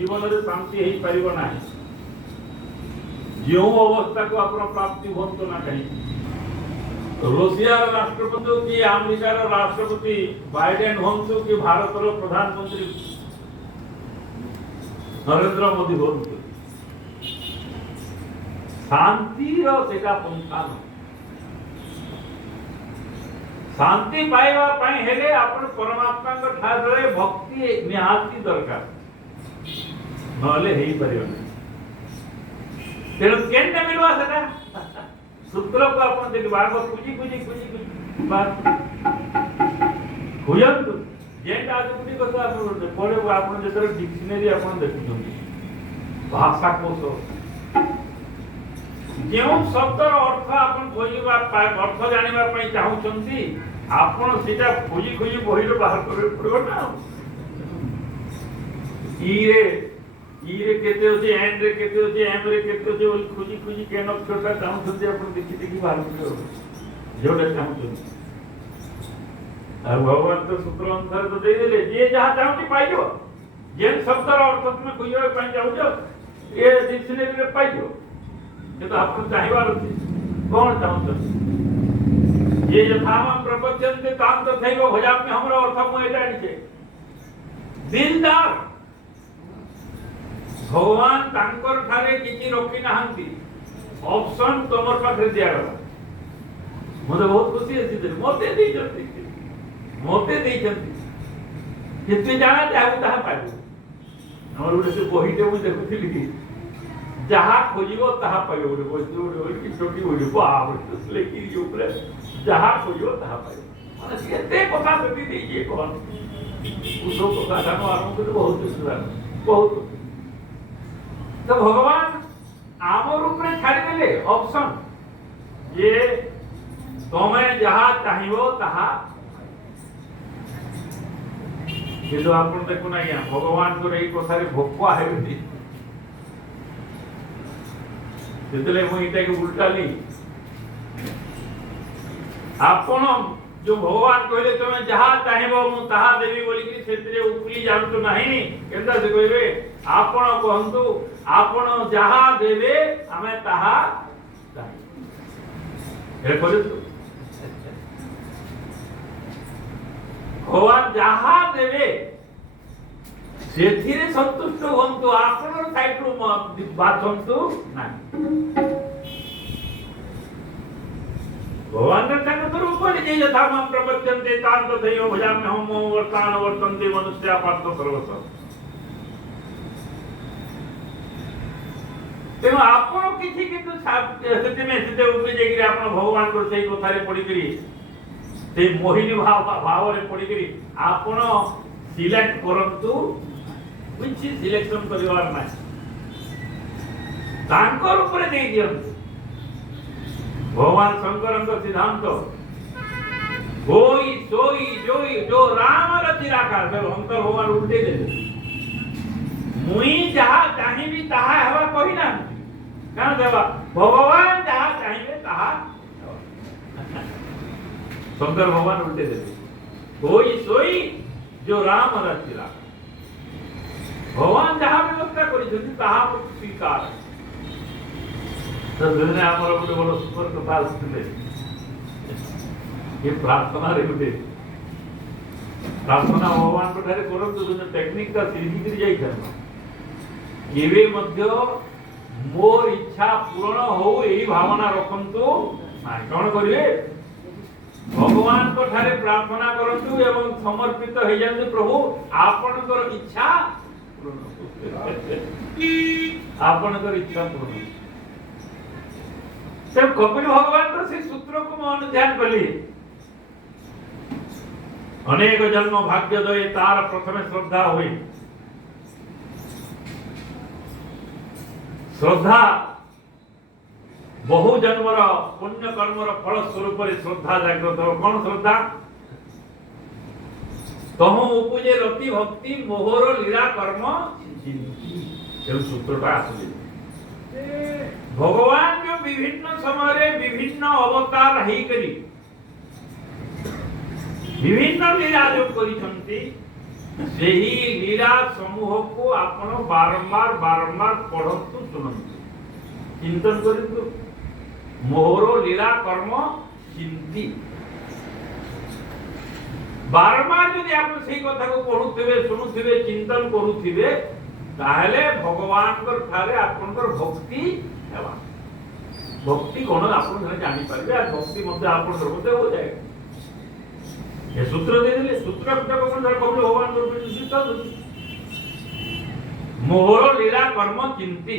जीवन में शांति हो पारिबो नाही जो अवस्था को आपण प्राप्ति होतो ना कहीं रूसिया राष्ट्रपति कि अमेरिका राष्ट्रपति बाइडेन होंतु कि भारत प्रधानमंत्री नरेंद्र मोदी होंतु शांति सेटा पंथा शांति पाइबा पई हेले आपण परमात्मा को ठारे भक्ति निहाती दरकार नले हेई परियो नै तेरो केनटा मिलवा सका सूत्र को आपण देखि बार खुजी बात खुजंतु जेटा आदि कथा आपण पढे आपण जेतर डिक्शनरी आपण देखुछन्ती भाषा कोश जो शब्दर अर्थ आपण खोजिबा अर्थ जानिबा पई चाहुछन्ती आपण सेटा खोजी बहिर बाहर करे पड़ो ना ईरे केते होचे एंड रे केते होचे एम रे केते होचे ओल खोजी केन अक्षरटा चाहुछन्ती आपण देखि बाहर करो जोडे चाहुछन्ती आ भगवान तो सूत्र अनुसार तो दे देले जे जहां चाहुची पाइयो जे शब्दर अर्थ तुमे खोजिबा पई चाहुछो ए डिक्शनरी रे पाइयो ये तो आपको चाहिए कौन चाहते ये यथाम प्रपंचन्ते ताम तथैव भजाम्य हमरो अर्थ मोएटा निचे दिलदार भगवान तांकर थारे किछि रोकी नाहंती ऑप्शन तमर पाखरे दिया गला मोते बहुत खुशी है मोते देइछन्ती किते जाना चाहू ताहा पाइबो हमर उडे से बहिटे मु देखुथिली जहाँ खोजिबो तहाँ पाइबो रे वस्तु रे की छोटी होई बाप रे लेकिन यो ऊपर जहाँ खोजिबो तहाँ पाइबो माने केते कथा सेति देइए कोन उसो कथा जानो आरंभ करे बहुत सुधार बहुत तो भगवान आमर ऊपर छाड़ी देले ऑप्शन ये तमे जहाँ चाहिबो तहाँ ये तो आपण देखो ना या भगवान को एई कथा रे भोकवा हेबी जितले मु इटा के उल्टाली आपण जो भगवान कहले तमे जहाँ चाहिबो मु तहा देवी बोली कि सेतरे उपली जानतो नाही केंदा से कहबे आपण कहंतु आपण जहाँ देबे हमें तहा चाहि ए बोले तो भगवान जहाँ देबे सेथिरे संतुष्ट होंतु आपनर साइटरू बाथंतु नाही भगवान का स्वरूप है जे यथा मम प्रपद्यन्ते तां तथैव भजाम्य हम वर्तान वर्तन्ते मनुष्या पार्थ सर्वस तेणु आपण किछि किंतु सेते उपे जेकि आपण भगवान को सेई कथारे पड़ी करी से मोहिनी भाव रे पड़ी करी आपण सिलेक्ट करंतु which is selection परिवार ना तांकर ऊपर दे दियंतु भगवान शंकर का सिद्धांत होई सोई जोई जो राम रचिराकार जब शंकर भगवान उल्टे दे मुई जहाँ चाहिबी ताहा हवा कहि ना कान देवा भगवान जहाँ चाहिबे ताहा शंकर भगवान उल्टे दे होई सोई जो राम रचिराकार भगवान जहाँ व्यवस्था करिछथि ताहा स्वीकार तो दुनिया हमर गोटे बड़ सुपर कथा आसुले ये प्रार्थना रे गोटे प्रार्थना भगवान को ठारे करंतु जो टेक्निक का सीखि करी जाई था केवे मध्य मोर इच्छा पूर्ण हो एही भावना रखंतु नाही कोन करिवे भगवान को ठारे प्रार्थना करंतु एवं समर्पित हो जांतु प्रभु आपनकर इच्छा आपनकर इच्छा पूर्ण सब कपिल भगवान को से सूत्र को मैं अनुध्यान कली अनेक जन्म भाग्य दये तार प्रथमे श्रद्धा हुई श्रद्धा बहु जन्मर पुण्य कर्मर फल स्वरूप श्रद्धा जागृत हो कौन श्रद्धा तम उपजे रति भक्ति मोहर लीला कर्म सूत्रटा आसुली भगवान जो विभिन्न समय विभिन्न अवतार ही करी विभिन्न लीला जो करिसंती से ही लीला समूह को आपण बारंबार बारंबार पढ़तु सुनतु चिंतन करतु मोहरो लीला कर्म चिंती बारंबार यदि आप से कथा को पढ़ुथिबे सुनुथिबे चिंतन करुथिबे ताहले भगवान कर थारे आपन कर भक्ति हेबा भक्ति कोन आपन घरे जानि पारबे आ भक्ति मध्य आपन सर्वते हो जाए ये सूत्र दे दिले सूत्र को कोन धर कबले भगवान कर विशिष्ट मोहरो लीला कर्म चिंती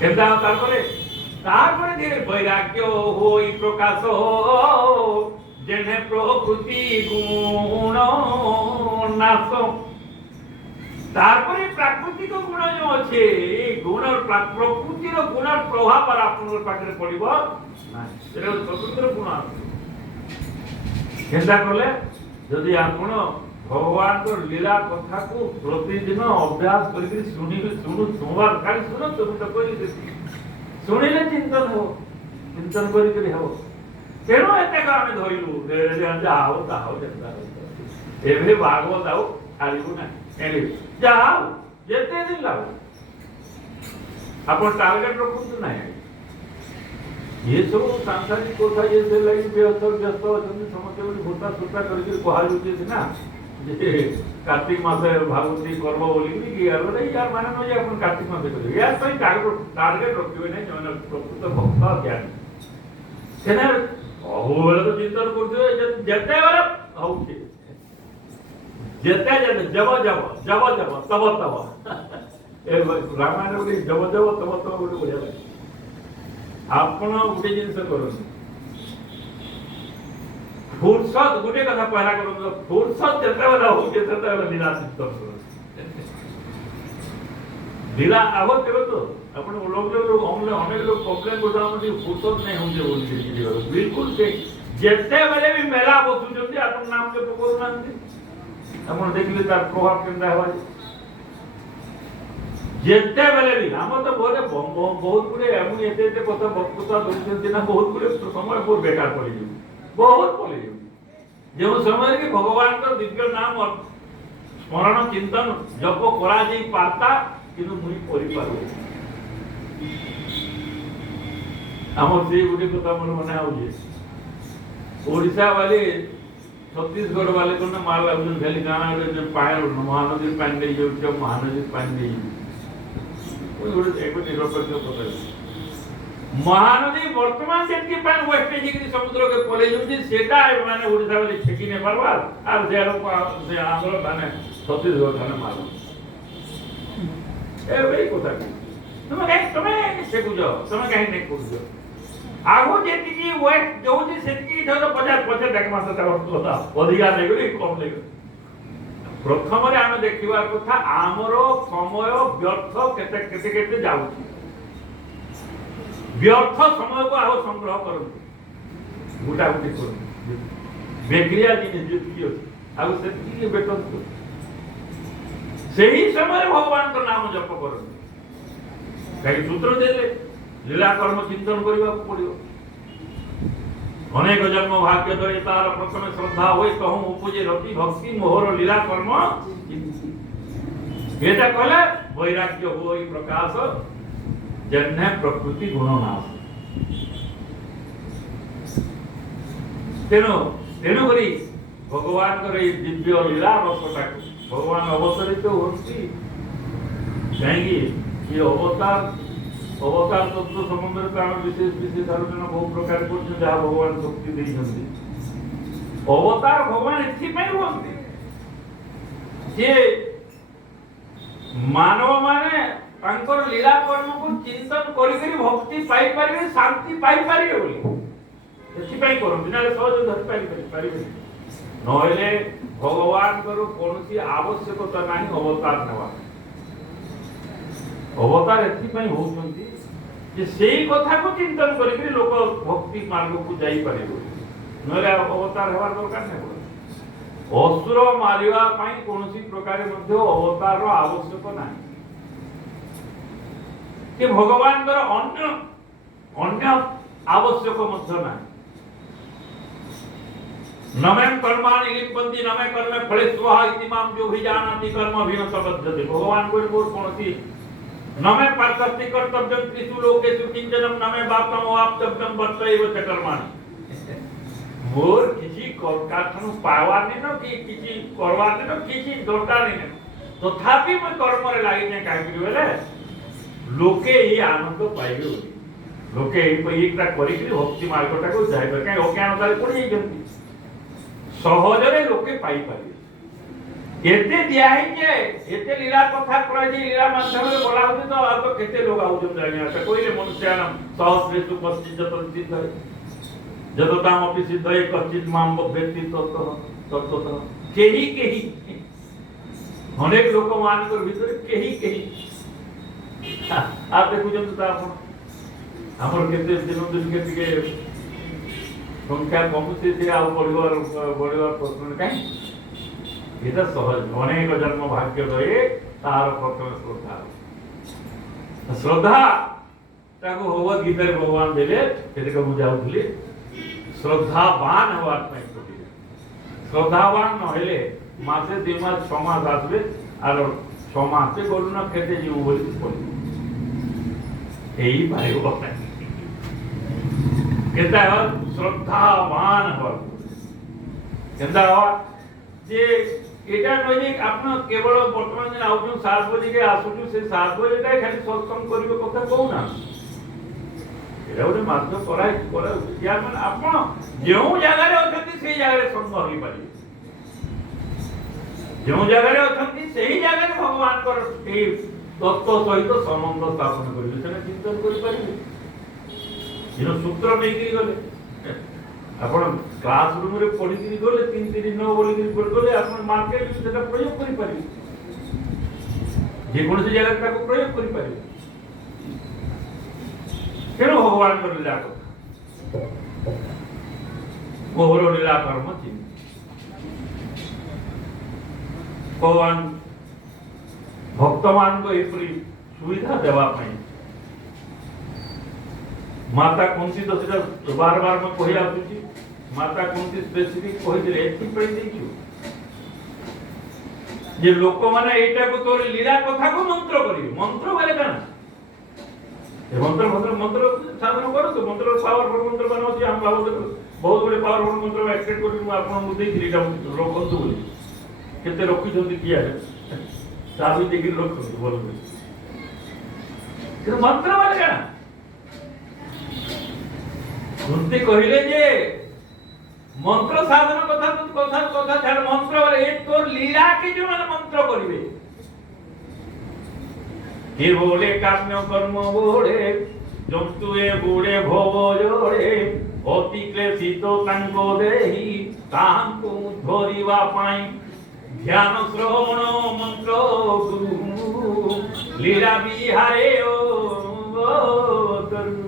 केदा तार धीरे वैराग्य होई प्रकाश जेने प्रकृति गुण नाश तारपरे प्राकृतिक गुण जो अच्छे गुण प्रकृति गुण प्रभाव पर आपन पाखे पड़ो प्रकृतिर गुण केन्ता कले जदि आपण भगवान को लीला कथा को प्रतिदिन अभ्यास करके सुनबार खाली सुन तुम तो कोई शुणिले चिंतन हो चिंतन करके हो तेणु एत आम धरलु जाओ ताओ एवं भागवत आओ छाड़ू ना जाओ जिते दिन लाओ आप टार्गेट रखु ना ये सब सांसारिक कथा ये से लगी व्यस्त व्यस्त अच्छा समस्त भूता सुता करके कहुचे ना कार्तिक मासे भागवती कर्म बोली यार माने न जे अपन कार्तिक मासे कर यार कोई टार्गेट रखिबे नै जने प्रकृत भक्त ज्ञान सेना बहु तो चिंतन करथि जते बेला होउछि जते जते जब जब जब जब तब तब ए रामायण में जब जब तब तब बोले बोले आपण गुटे जिंस करू फुर्सत गुटे कथा पहला करू फुर्सत जते बेला होउछि तते बेला निराशित करू लीला आवत केबे तो अपन लोग हमले अनेक लोग कंप्लेन करता हम फुर्सत नहीं होजे बोली बिल्कुल से जेते बेले भी मेला बसुचंती अपन नाम के पकड़ू नांती अपन देखले तार प्रभाव केनता हेबा जेते बेले भी हम तो बहुत गुडे हम एते एते कथा भक्तता दोचंती ना बहुत गुडे समय बहुत बेकार पड़ी बहुत पड़ी जो समय के भगवान का दिव्य नाम और स्मरण चिंतन जप करा जाई पाता किनु मुई परि पारो हमर से गुटे कथा मन मने आउजे ओडिसा वाले छत्तीसगढ़ वाले को ना मार लागुन खाली गाना जो पायल महानदी पानी दे जो महानदी पानी दे ओइ गुटे एको निरपेक्ष कथा महानदी वर्तमान जेतकी पानी वेस्ट की समुद्र के पले जुजी सेटा माने ओडिसा वाले छेकी ने परवा आर जे से आंध्र माने छत्तीसगढ़ थाने मार ए वे कथा तुम्हें से बुझो तुम्हें कहीं नहीं बुझो आगो जेती की वेट जो जी सेती जो 50 देख मास कथा अधिकार नहीं गली कम नहीं प्रथम रे हम देखिबा कथा हमरो समय व्यर्थ केते केते केते जाउ व्यर्थ समय को आहो संग्रह करू गुटा गुटी करू बेक्रिया जिनिस जेती आगो सेती बेटन सही समय भगवान का नाम जप करू कई सूत्र देले लीला कर्म चिंतन करबा पड़ियो अनेक जन्म भाग्य धरे तार प्रथम श्रद्धा होई कहूं उपजे रति भक्ति मोहर लीला कर्म एटा कहले वैराग्य होई प्रकाश जन्य प्रकृति गुण नाश तेनो करी भगवान कर दिव्य लीला रसटा भगवान अवतरित होती कहेंगे ये अवतार तत्व संबंध में आम विशेष आलोचना बहु प्रकार कर जहाँ भगवान शक्ति देइछन्ति अवतार भगवान एथिपाई होते जे मानव माने तांकर लीला कर्म को चिंतन करी भक्ति पाई पारिबे शांति पाई पारिबे बोली एथिपाई करम बिना सहज धरि पाई पारिबे नहले भगवान करो कोनसी आवश्यकता नाही अवतार नेवा अवतार एथिपाई होउछन्ति जे सेही कथा को चिंतन करी लोक भक्ति मार्ग को जाई पारिबो नले अवतार हेबार दरकार नै असुर मारिवा पाई कोनसी प्रकार मध्ये अवतार रो आवश्यक नाही कि भगवान कर अन्य आवश्यक मध्ये नाही नमे कर्माणि लिप्यन्ति नमे कर्मे फले स्वः इति मां जो विजानाति कर्म अभिन सबद्धते। भगवान को बोल कोनसी नमे पार्थस्ति कर्तव्यं त्रिषु लोकेषु किंचनम नमे बाप्तम वाप्तव्यं वर्तैव च कर्माणि। मोर किसी कारखानु पावार नहीं न कि किसी करवार नहीं न किसी दरकार नहीं तथापि मैं कर्म रे लागि नै काहि बेले लोके ही आनंद पाइबे लोके एकटा करी भक्ति मार्गटा को जाय पर काई अज्ञान ताले पड़ी जंती सहजरे लोके पाई पारे एते दिया है जे एते लीला कथा करै जे लीला माध्यम रे बोला होती तो केते लोग आउ जम जानिया त कोइले मनुष्यानाम सहस्रेषु कश्चित् जतन्ति जतताम अपि सिद्धये कश्चित् मां व्यक्ति तत्त्वतः केही अनेक लोक मान भीतर केही आप देखुछन त आपण केते दिन के संख्या कमुची से आ बढ़िवार प्रश्न कहीं ये सहज अनेक जन्म भाग्य रहे तार प्रथम श्रद्धा ताको भगवत गीता भगवान देले से बुझाऊली श्रद्धावान हवार श्रद्धावान नहले मासे 2 मास 6 मास आसबे और 6 मास से बोलू ना केते जीव बोली पड़ी यही पाइबो केता श्रद्धावान हो केता जे एटा नय आपन केवल वर्तमान दिन आउछु 7 बजे के आसुछु से 7 बजे का खाली सत्संग करिवे कथा कहू ना एटा ओटे मात्र करा या मन आपन जेउ जगह रे अछंती सेही जगह रे संग होई पारी जेउ जगह रे अछंती सेही जगह रे भगवान कर ए तत्व सहित संबंध स्थापन करिवे सेना चिंतन करि पारिबे ये सूत्र नहीं गले आपण क्लास रूम रे पढ़ी कि गले 339 बोली कि पढ़ गले आपण मार्केट में सेटा प्रयोग करि पारि जे कोन से जगह का प्रयोग करि पारि केनो भगवान कर लीला को मोहरो लीला कर्म चिन्ह भगवान भक्तमान को एपरी सुविधा देवा पाई माता कुंती तो सेटा बार बार मैं कहि आछुची माता कुंती स्पेसिफिक कहि दिले एथि पई देछु जे लोक माने एटा को तोर लीला कथा को मंत्र करिवे मंत्र बोले काना ए मंत्र साधन करो तो मंत्र पावरफुल मंत्र बनाओ जे हम बहुत बड़े पावरफुल मंत्र एक्सेप्ट करि मु आपन मु देई दिली रोकंतु बोली केते रखि जंदी किया है साबी देखि रोकंतु बोल के मंत्र बोले काना कुंती कहिले जे मंत्र साधन कथा छाड़ मंत्र एक तोर लीला के जो मन मंत्र करिवे के बोले काम्य कर्म बोले जंतुए बोले भव जोड़े अति क्लेशित तांको देहि तांको धरिवा पाई ध्यान श्रवण मंत्र गुरु लीला बिहारे ओ तरु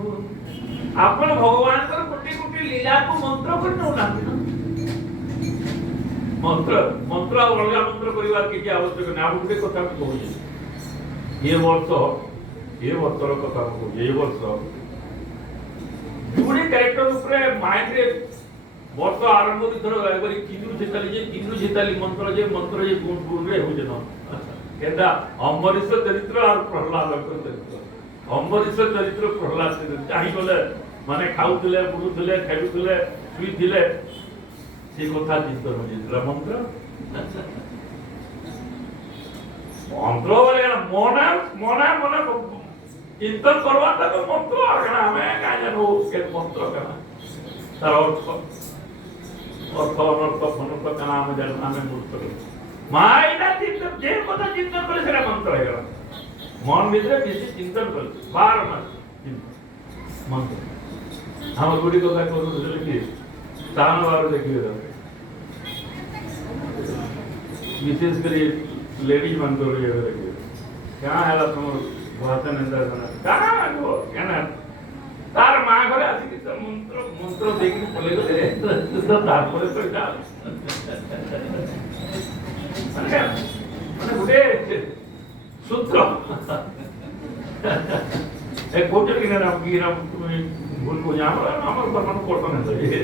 आपण भगवान कर कोटी कोटी लीला को मंत्र कर न उठाते मंत्र अलगा मंत्र परिवार के आवश्यक ना गुटे कथा कहू ये वर्षर कथा कहू ये वर्ष जुड़े कैरेक्टर ऊपर माइंड रे वर्ष आरंभ भीतर एबरी किन्नु छिताली मंत्र जे गुण गुण रे हो जनो केदा अम्बरीश चरित्र और प्रहलाद चरित्र अम्बरीश चरित्र प्रहलाद चरित्र चाहि बोले माने खाउतले बुडुतले खेलुतले सुइतले से कथा चिंतन हो जितला मंत्र मंत्र बोले मना चिंतन करवा त मंत्र आगना हमें का जानो के मंत्र का तार अर्थ अनर्थ फनर्थ का नाम जान हमें मूर्ख माइना चिंतन जे कथा चिंतन करे सेरा मंत्र है मन भीतर किसी चिंतन कर बार मंत्र हम गुडी को करू लिखि तान बार देखियो विशेष कर लेडीज मन को ये देखियो क्या है तुम वाचन अंदर बना का गो केना तार मां घरे आसी मंत्र देखि पले गले तो तार परे तो डाल माने गुडे सूत्र एक कोटर की नाम की नाम तुम्हें भूल को जाम हमर बर्मन कोटन है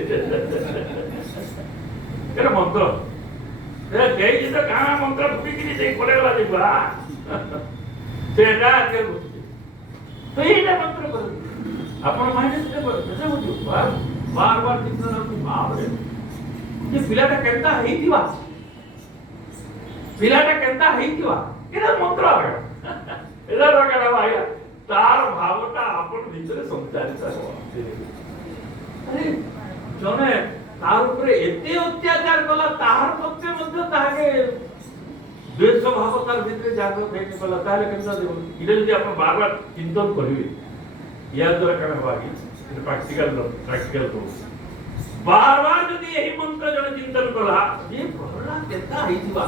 ଏଟା ମନ୍ତ୍ର ଦେଇଛି ତ କାଣା ମନ୍ତ୍ର ଫୁଟିକିରି ଦେଇ ପଳେଇଗଲା ଯିବା ସେଟା ତ ଏଇଟା ମନ୍ତ୍ର କରନ୍ତୁ ଆପଣ ମାଇଣ୍ଡ ସେଟା ବୁଝିବ ବାର ବାର ଚିନ୍ତା ବାପରେ ଯେ ପିଲାଟା କେନ୍ତା ହେଇଥିବା ଏଟା ମନ୍ତ୍ର ଏଟା ରକେଟା ଭାଇ ତାର ଭାବଟା ଆପଣ ଭିତରେ ସଞ୍ଚାରିତ ହେବ ଜଣେ ତାର ଉପରେ ଏତେ ଅତ୍ୟାଚାର କଲା ତାହାର ସତ୍ୟ ମଧ୍ୟ ତାହାକେ ଦ୍ୱେଷ ଭାବ ତାର ଭିତରେ ଜାଗ୍ରତ ହେଇକି କଲା ତାହେଲେ କେମିତି ଦେବ ଏଇଟା ଯଦି ଆପଣ ବାର ବାର ଚିନ୍ତନ କରିବେ ୟା ଦ୍ୱାରା କାଣା ହବା କି ପ୍ରାକ୍ଟିକାଲ କହୁଛି ବାର ବାର ଯଦି ଏହି ମନ୍ତ୍ର ଜଣେ ଚିନ୍ତନ କଲା ଯେ ପ୍ରହଲ୍ଲାଦ କେନ୍ତା ହେଇଥିବା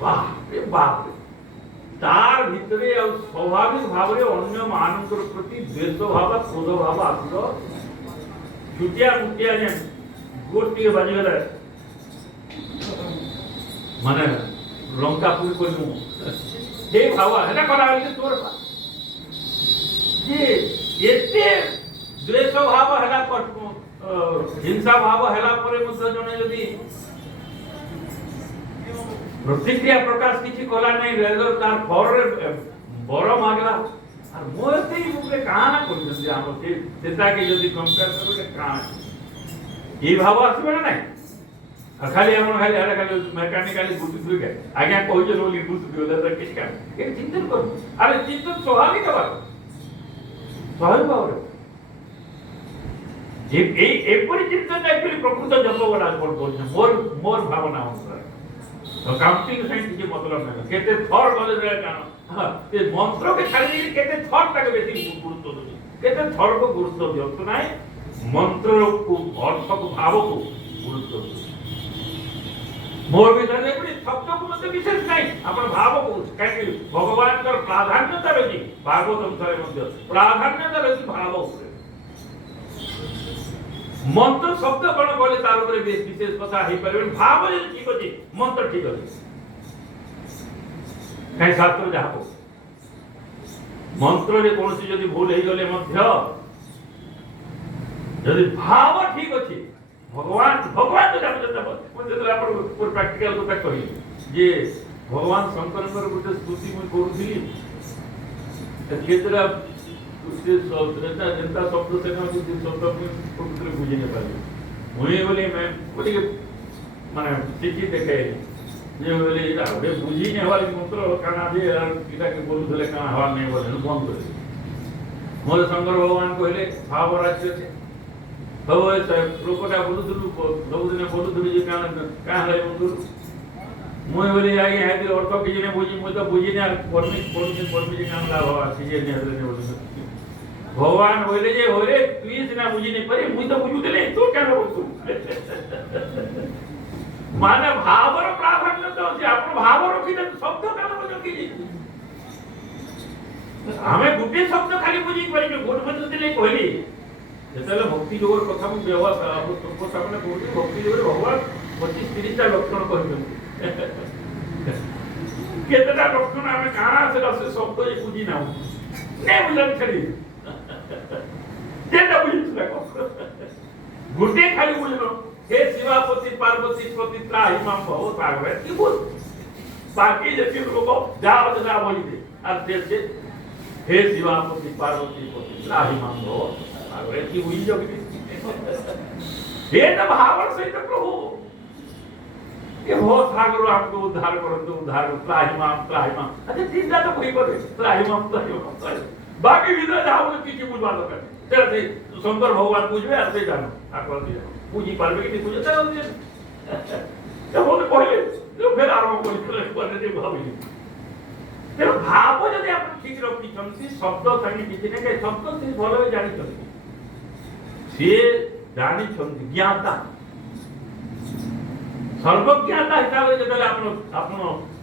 ବାପରେ ବାପରେ ତାର ଭିତରେ ଆଉ ସ୍ୱାଭାବିକ ଭାବରେ ଅନ୍ୟ ମାନଙ୍କର ପ୍ରତି ଦ୍ୱେଷ ଭାବ କ୍ରୋଧ ଭାବ ଆସିବ ଛୁଟିଆ ମୁଟିଆ ଯେନ୍ ଗୋଟିଏ ବାଜିଗଲେ ମାନେ ଲଙ୍କା ପୁରୀ କରିବୁ ହେ ଭାବା ହେଟା କଲା ବେଲେ ତୋର ଯେ ଏତେ ଦ୍ୱେଷ ଭାବ ହେଲା ହିଂସା ଭାବ ହେଲା ପରେ ମଧ୍ୟ ଜଣେ ଯଦି ପ୍ରତିକ୍ରିୟା ପ୍ରକାଶ କିଛି କଲା ନାହିଁ ତାର ଫଳରେ ବର ମାଗଲା আর মোরতেই মুখে কানা করতেছে আমরা সেটাকে যদি কম্পেয়ার করবে কানা এই ভাব আসবে না নাই খালি আমরা খালি আরে খালি মেকানিক্যালি বুদ্ধি দুইকে আগে কইছে বলি বুদ্ধি দিওলা তো কিছু কাজ এই চিন্তন করব আরে চিন্তন স্বাভাবিক ব্যাপার স্বাভাবিক ভাবে যে এই পরিচিন্তন একচুয়ালি প্রকৃত জপগড়া করছে মোর ভাবনা অনুসারে কাউন্টিং সাইন্স কি মতলব না কেতে থর বলে রে জানো ते मंत्र के छाड़ी केते थॉट तक बेसी गुरुत्व दे केते थॉट को गुरुत्व दियंत नाही मंत्र को अर्थ को भाव को गुरुत्व मोर भीतर कोनी शब्द को मत विशेष नाही आपण भाव को काहे भगवान कर प्राधान्यता रही भागवतम सारे मध्य प्राधान्यता रही भाव ऊपर मंत्र शब्द कोन बोले तार ऊपर विशेष कथा हे परबे भाव जे ठीक अछि मंत्र ठीक अछि कहीं शास्त्र जहाँ मंत्र कौन सी जदि भूल हो गले जदि भाव ठीक अच्छे भगवान भगवान तो जानते प्रैक्टिकल कथा कह जे भगवान शंकर गोटे स्तुति मुझे करूली केतरा जनता शब्द से शब्द मुझे बुझी नहीं पारे मुझे बोले मैं माने शिक्षित देखे जे बोले इटा बे बुझी ने वाली मंत्र काना जे इटा के बोलु थले काना हवा नहीं बोले बंद कर मोर शंकर भगवान कहले भाव राज्य छे भवे लोकटा बोलुथलु सब दिन बोलुथलु जे काना का है मंत्र मोय बोले आगे है दिल अर्थ के जे बुझी मोय तो बुझी ने परमिट जे काना लाभ हवा सीजे ने हले ने बोलु भगवान बोले जे होरे प्लीज ना बुझी नहीं परे मुई तो बुझु देले तो क्या बोलतु माने भावर प्राधान्य तो जे आपण भाव रखि दे शब्द कान बुझी जी हमें गुटे शब्द खाली बुझी परि गोट बंद दिले कहली जेतले भक्ति जोर कथा मु व्यवहार को सामने बोली भक्ति जोर भगवान 25 30 टा लक्षण कहछन केतटा लक्षण हमें काना से शब्द जे बुझी ना ने बुझन छड़ी जेटा बुझी देखो गुटे खाली बुझनो हे शिवापति पार्वती पति त्राहिमाम भव सागरे की बोल बाकी जति लोग जाओ जा बोली दे और जैसे हे शिवापति पार्वती पति त्राहिमाम भव सागरे की हुई जगती हे तो भावर से तो प्रभु ये हो सागर आपको उद्धार करंतु उद्धार त्राहिमाम अच्छा तीनटा तो कोई करे त्राहिमाम बाकी विदा जाओ की बुझवा दरकार तेरे शंकर भगवान बुझबे और से जानो आकर दिया पूजी पारबे कि पूजे तो बोले कहले तो फिर आरंभ करने दे भाबिली तेरो भाव जदि आप ठीक रखि छंती शब्द संगे किछि ने के शब्द से भलो जानि छंती से जानि छंती ज्ञाता सर्वज्ञाता हिसाब रे जदि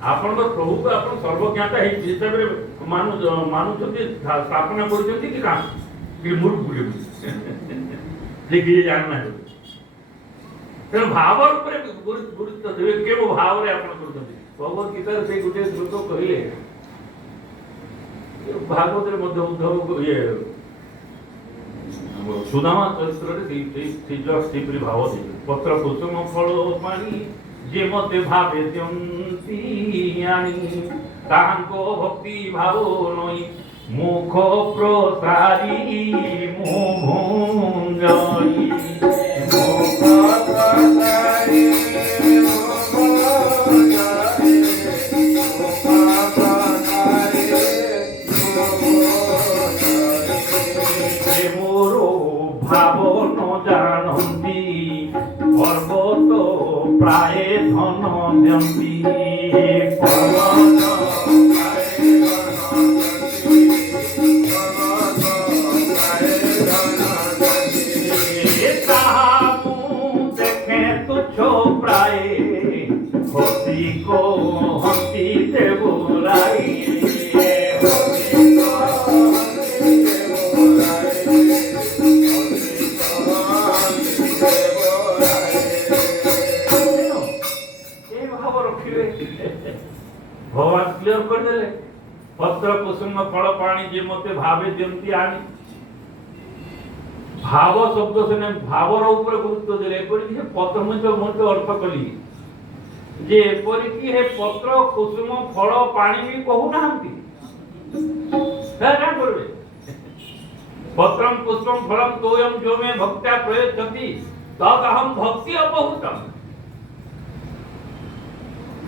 आपण प्रभु को आपण सर्वज्ञाता हे हिसाब रे मानु छंती स्थापना करि छंती कि का कि मूर्ख बुले देखिए जानना है तेणु भाव गुरुत्व देवे केव भाव रे आपण करछथि भगवत गीता से गुटे श्लोक कहिले भागवत रे मध्य उद्धव ये ସୁଦାମା ଚରିତ୍ରରେ ସେହିପରି ଭାବ ଦେଇ ପତ୍ର କୁସୁମ ଫଳ ପାଣି ଯେ ମତେ ଭାବେ ଦିଅନ୍ତି ଆଣି ତାହାଙ୍କ ଭକ୍ତି ଭାବ ନଇ ମୁଖ ପ୍ରସାରି ମୁଁ ଭୁଞ୍ଜଇ ମୁଖ ପ୍ରସାରି জানন্তি পর্বত প্রায় ধন দিয়ন্তি পর্বত তাহু দেখে তুচ্ছ প্রায় হতি কো হতি দেবরাই भगवान क्लियर कर देले पत्र कुसुम फल पानी जे मते भावे दियंती आनी भाव शब्द से भावर ऊपर गुरुत्व देले एपरि कि पत्र मते अर्थ कली जे एपरि कि हे पत्र कुसुम फल पानी भी कहू नाहंती है ना करबे पत्रम पुष्पम फलम तोयम जो में भक्त्या प्रयच्छति तद अहम भक्ति अपहृतम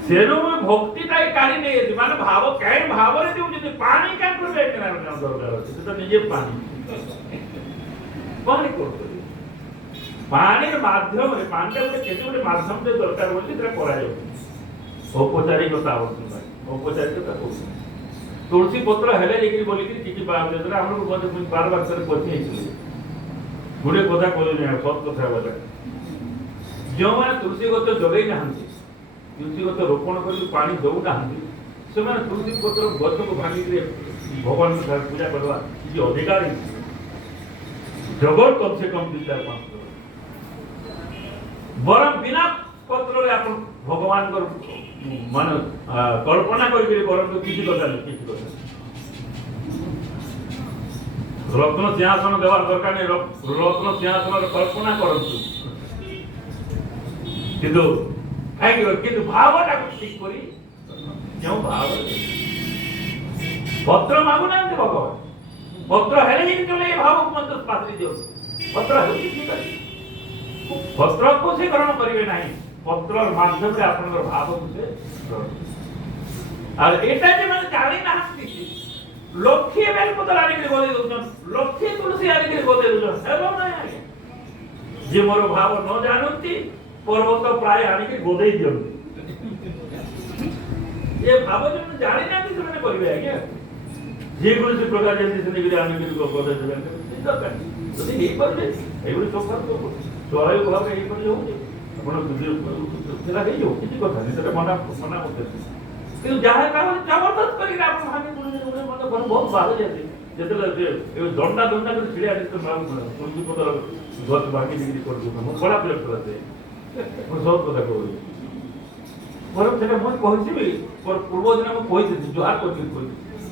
सेनो में भक्ति टाई काढी नै माने भाव काय भाव रे देउ जे पानी काय करबे केना दरकार अछि तो निजे पानी करतो पानी माध्यम रे पानी रे केते गोटे माध्यम दे दरकार होछि तरा करा जाउ औपचारिकता होछि औपचारिकता होछि तुलसी पत्र हेले लेकिन बोली कि किछि बात देतरा हमर को बार बार सर पछि हिछि गुडे कथा कहले नै सब कथा बोले जो माने तुलसी गछ जगै नाहंती तुलसी गछ रोपण कर पानी दौ ना से तुलसी पत्र गछ को भांगी भगवान पूजा करवा ये अधिकार जगत कम से कम 2-4 बरम बिना पत्र रे आपण भगवान कर मान कल्पना करके करन किसी कथा किसी कथा रत्न सिंहासन देवार दरकार नहीं रत्न सिंहासन कल्पना करंतु किंतु किंतु भावटा ठीक करी जो भाव पत्र मागु ना भगवान पत्र हेले कि चले भाव को मंत्र पात्री दियो पत्र हेले कि करी पत्र को से ग्रहण करिवे नाही पत्र माध्यम रे आपन भाव को से और एटा जे माने जानि ना लक्ष्य बेल पत्र आनि के गोदे दोछन लक्ष्य तुलसी आनि के गोदे दोछन हेलो ना जे मोर भाव न जानंती पर्वत प्राय आनि के गोदे दियंती ये भाव जो जानि ना कि से करबे आज्ञा जे कोनसी प्रकार जेंति से निगरे आनि के गोदे देबे तो যদি এই করবে এইগুলো সব তো সহায়ক ভাবে এই করে হোক আপনার সেটা হয়ে যাও কিছু কথা নেই সেটা মনা করতে কিন্তু যাহা কারণ জবরদস্ত করি আপন ভাগে বলে মনে করেন বহুত ভালো যাচ্ছে যেতে এই দন্ডা করে ছিড়ে আনি তো নাম কোনটি পতর গত বাকি ডিগ্রি করে দিও মো বড় প্লেট করতে মো সব কথা কই বরং সেটা মই কইছিবি পূর্ব দিন আমি কইছি জোহার করছি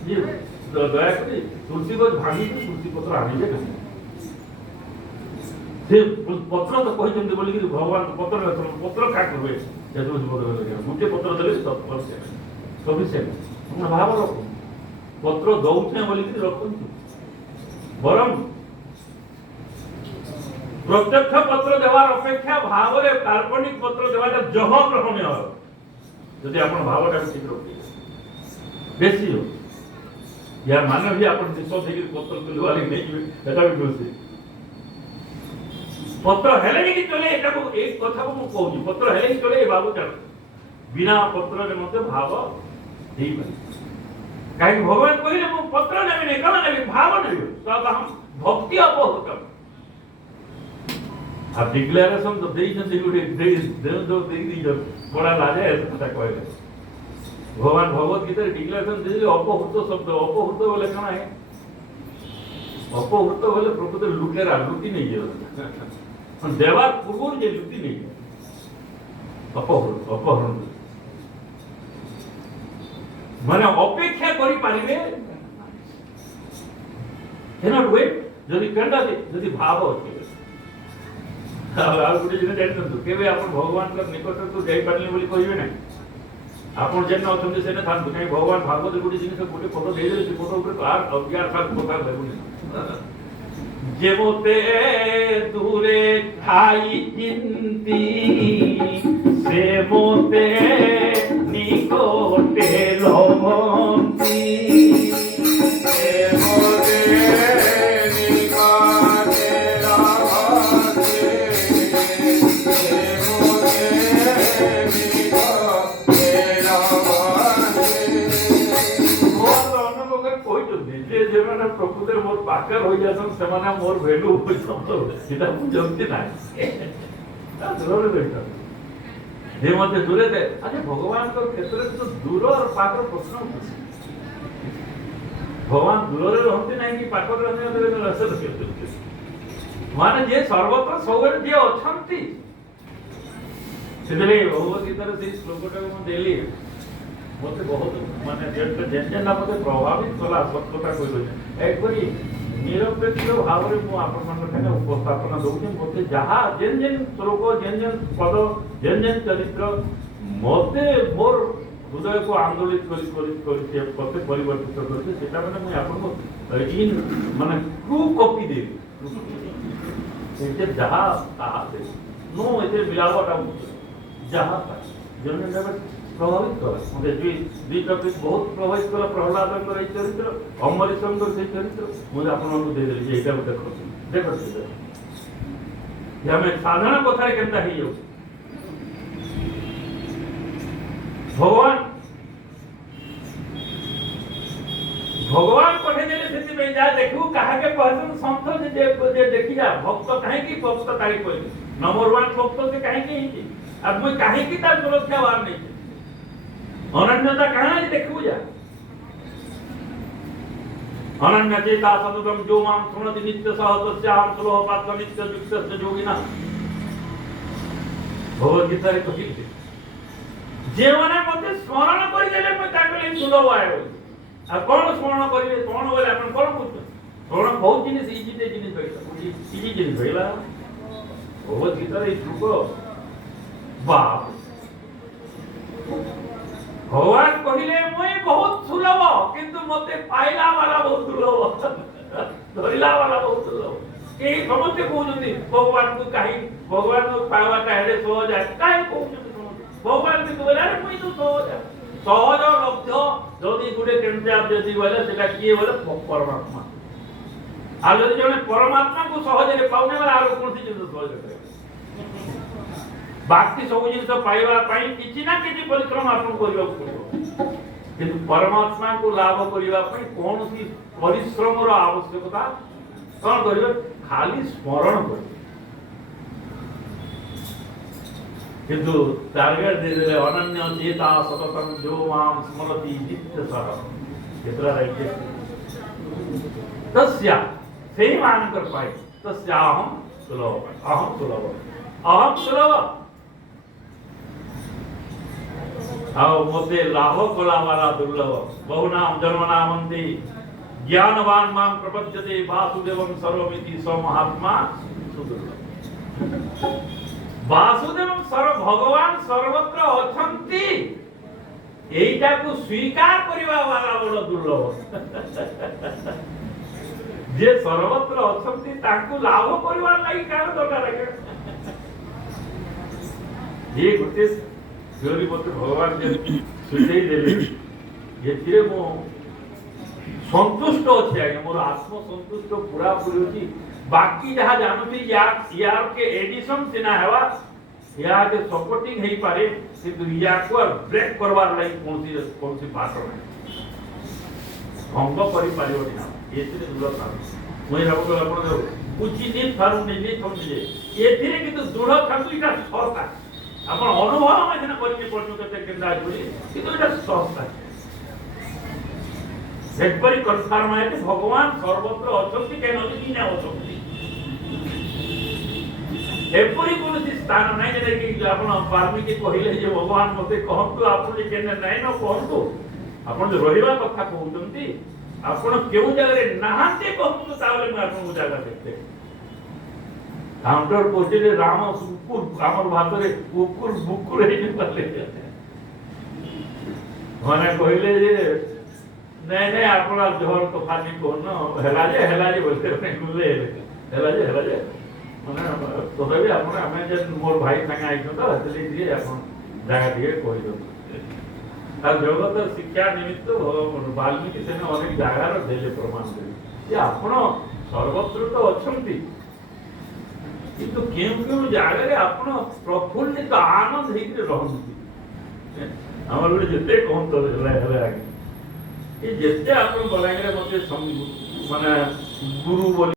যে দয়া করে তুলসী গছ ভাঙি তুলসী পত্র আনিবে না से पत्र तो कहि जंदे बोली कि भगवान पत्र का करबे जे तुलसी पत्र लगे गुटे पत्र देले सब पर से सब से हम भाव रखो पत्र दउछे बोली कि रखो बरम प्रत्यक्ष पत्र देवार अपेक्षा भाव रे काल्पनिक पत्र देवाटा जह ग्रहणीय हो यदि आपण भावटा ठीक रखी बेसी हो या मानव भी आपण दिसो देखि पत्र तुलवा लगे नहीं एटा भी दोषी पत्र हेले कि चले एटा को एक कथा को कहूँ पत्र हेले कि चले बाबू चल बिना पत्र रे मते भाव ठीक है काहे भगवान कहिले मु पत्र नेबे नै कला नेबे भाव नेबे तो हम भक्ति अपहृत आ डिक्लेरेशन तो देई जंदे गुटे देई दी बड़ा लाजे ऐसा कहले भगवान भगवत गीता रे डिक्लेरेशन दे अपहृत शब्द अपहृत बोले कना है अपहृत बोले प्रकृति लुटेरा लुटी नहीं गयो देवार पूर्व जे लुटी नहीं अपहरण माने अपेक्षा करि पारिबे cannot wait যদি কেন্দ্র আছে যদি ভাব ଅଛି ଆଉ ଗୋଟେ ଜିନିଷ ଜାଣିଛନ୍ତି କେବେ ଆପଣ ଭଗବାନଙ୍କ ନିକଟକୁ ଯାଇପାରିଲେ ବୋଲି କହିବେ ନାହିଁ ଆପଣ ଯେନ ଅଛନ୍ତି ସେନେ ଥାନ୍ତୁ କାହିଁ ଭଗବାନ ଭାଗବତ ଗୋଟେ ଜିନିଷ ଗୋଟେ ଫଟୋ ଦେଇଦେଲେ ସେ ଫଟୋ ଉପରେ କାହାର ଅଜ୍ଞାନ କଥା ଦେବୁନି যে মতে দূরে ঠাই চিন্তি সে মতে নিকটে লবন্তি সে মোরে নিকটে লবন্তি সে মোরে নিকটে লবন্তি যে যেমানে প্রকৃতির মোর পাখে হয়ে যাচ্ছেন সেমানে মোর ভ্যালু সেটা বুঝতে নাই দূরে দেখতে যে মধ্যে দূরে দে আচ্ছা ভগবানଙ୍କ ক্ষেত্রে তো দূর আর পাখর প্রশ্ন উঠছে ভগবান দূরে রহନ୍ତି নাই কি পাখরে রহନ୍ତି মানে যে সর্বত্র ସବୁବେଳେ যে অଛନ୍ତି ସେଥିରେ ଭଗବତ ଗୀତାର ସେଇ ଶ୍ଲୋକଟାକୁ ମୁଁ ଦେଲି মতে বহুত মানে যেন মতে প্রভাবিত কলা সত্যতা কইলো একবারে নিরপেক্ষ ভাবে মু আপনাদের কাছে উপস্থাপনা দউছি মতে যাহা যেন শ্লোক যেন পদ যেন চরিত্র মতে মোর হৃদয়কে আন্দোলিত করি সে পথে পরিবর্তিত করছে সেটা মানে মু আপনাদের ইন মানে ট্রু কপি দেবি এটা যাহা তাহা দেবি নো এতে মিলাবট যাহা যেন প্রভাবিত করে মধ্যে দুই টপিক বহুত প্রভাবিত করা প্রহ্লাদଙ୍କର এই চরিত্র অম্বরীশଙ୍କର সেই চরিত্র ମୁଁ ଆପଣଙ୍କୁ ଦେଇଦେଲି ଯେ ଏଇଟା ଦେଖନ୍ତୁ ଦେଖନ୍ତୁ ଯେ ଆମେ ସାଧାରଣ କଥାରେ କେନ୍ତା ହେଇଯାଉଛି ভগবান পঠেইদেলে ସେଥିପାଇଁ ଯାହା ଦେଖିବୁ କାହାକେ କହିବୁ ସନ୍ଥ ଯେ ଦେଖି ଯା ଭକ୍ତ କାହିଁକି ଭକ୍ତ ତାରି କହିଲେ ନମ୍ବର 1 ଭକ୍ତ ସେ କାହିଁକି ହେଇଛି ଆଉ ମୁଁ କାହିଁକି ତାର ସୁରକ୍ଷା ବାର ନେଇଛି अनन्यता कहाँ है देखू जा अनन्य चेता सततम जो माम सुनति नित्य सह तस्याहं सुलभ पात्र नित्य युक्तस्य योगिना भगवत गीता रे कहिते जे माने मते स्मरण करि देले मैं ताकले सुलभ आए आ कोन स्मरण करिवे कोन बोले अपन कोन पूछ स्मरण बहुत जिनिस इजी दे जिनिस भइला इजी जिनिस भइला भगवत गीता रे श्लोक बाप भगवान कहिले मुई बहुत सुलभ किंतु मते पाइला वाला बहुत दुर्लभ धरिला वाला बहुत दुर्लभ ए समझते कहउछन्ती भगवान को काहे भगवान को पावा काहे सहज है काहे कहउछन्ती भगवान के बोले अरे मुई तो सहज लब्ध जदी गुडे केनते आप जदी बोले सेटा किए बोले परमात्मा आ जदी जने परमात्मा को सहज रे पाउने वाला आरो कोनसी जिनिस सहज करे बाकी सब जिनिस पाइबा पाई किछि ना किछि परिश्रम आपन करिबा पड़िबो किंतु परमात्मा को लाभ करिबा पई कोनसी परिश्रम रो आवश्यकता कोन करिबो खाली स्मरण करिबो किंतु टारगेट दे देले अनन्य चेता सततम जो माम स्मरति नित्य सह केतरा राइटे तस्या सेही मान कर पाई तस्या अहम सुलभ आओ मते लाभ कला वाला दुर्लभ बहुनाम जन्मनामंति ज्ञानवान मां प्रपद्यते वासुदेवं सर्वमिति स महात्मा सुदुर्लभ वासुदेवं सर्व भगवान सर्वत्र अछंती एइटा को स्वीकार करिवा वाला बड़ दुर्लभ जे सर्वत्र अछंती ताकू लाभ करिवा लागि कान दरकार है ये गुटे जोरी मते भगवान जे सुझेई देले एथिरे मो संतुष्ट अछि आगे मोर आत्म संतुष्ट पूरा पूरी अछि बाकी जहा जानती यार के एडिशन सिना हेवा या के सपोर्टिंग हेई पारे किंतु या को ब्रेक करवार लागि कोनसी बात नै भंग करि पारिबो ना एथिरे दुर्लभ ना মই ভাবো आपण बुझी नि फारू नि समझे एथिरे किंतु दृढ़ थाकु इटा सस्ता आपण अनुभव में जने करके पड़नु कते केंदा जोड़ी किंतु इटा सस्ता एकबारी कन्फर्म है कि भगवान सर्वत्र अछंती के नदी ना अछंती एपरी कोनसी स्थान नै जे कि आपण वाल्मीकि कहिले जे भगवान मते कहंतु आपण जे केने नै न कहंतु आपण जे रहिबा कथा कहउतंती ଆପଣ କେଉଁ ଜାଗାରେ ନାହାନ୍ତି କହନ୍ତୁ, ତାହେଲେ ମୁଁ ଆପଣଙ୍କୁ ଜାଗା ଦେଖେ। କାଉଣ୍ଟର ପହଞ୍ଚିଲେ ରାମ କୁକୁର, ଆମର ଭାଷାରେ କୁକୁର ବୁକୁର ହେଇନି ପାରିଲେ। ମାନେ କହିଲେ ଯେ ନାଇଁ ନାଇଁ ଆପଣ ଝড় ତୋଫାନି କହୁନ, ହେଲା ଯେ ବୋଲେ ହେଲା ଯେ ମାନେ ତଥାପି ଆପଣ ଆମେ ଯେ ମୋର ଭାଇ ସାଙ୍ଗେ ଆଇଛୁ ତ ସେଥିଲାଗି ଟିକେ ଆପଣ ଜାଗା ଟିକେ କହିଦିଅନ୍ତୁ। ଆଉ ଜଗତ ଶିକ୍ଷା ନିମିତ୍ତ ବାଲ୍ମୀକି ସେନେ ଅନେକ ଜାଗାର ଦେଲେ ପ୍ରମାଣ ଦେଲେ ଯେ ଆପଣ ସର୍ବତ୍ର ତ ଅଛନ୍ତି, କିନ୍ତୁ କେଉଁ କେଉଁ ଜାଗାରେ ଆପଣ ପ୍ରଫୁଲ୍ଲିତ ଆନନ୍ଦ ହେଇକି ରହନ୍ତି। ଆମର ଗୋଟେ ଯେତେ କହନ୍ତ ହେଲା ଆଜ୍ଞା, ଏ ଯେତେ ଆପଣ ବଲାଙ୍ଗୀରେ ମତେ ମାନେ ଗୁରୁ ବୋଲି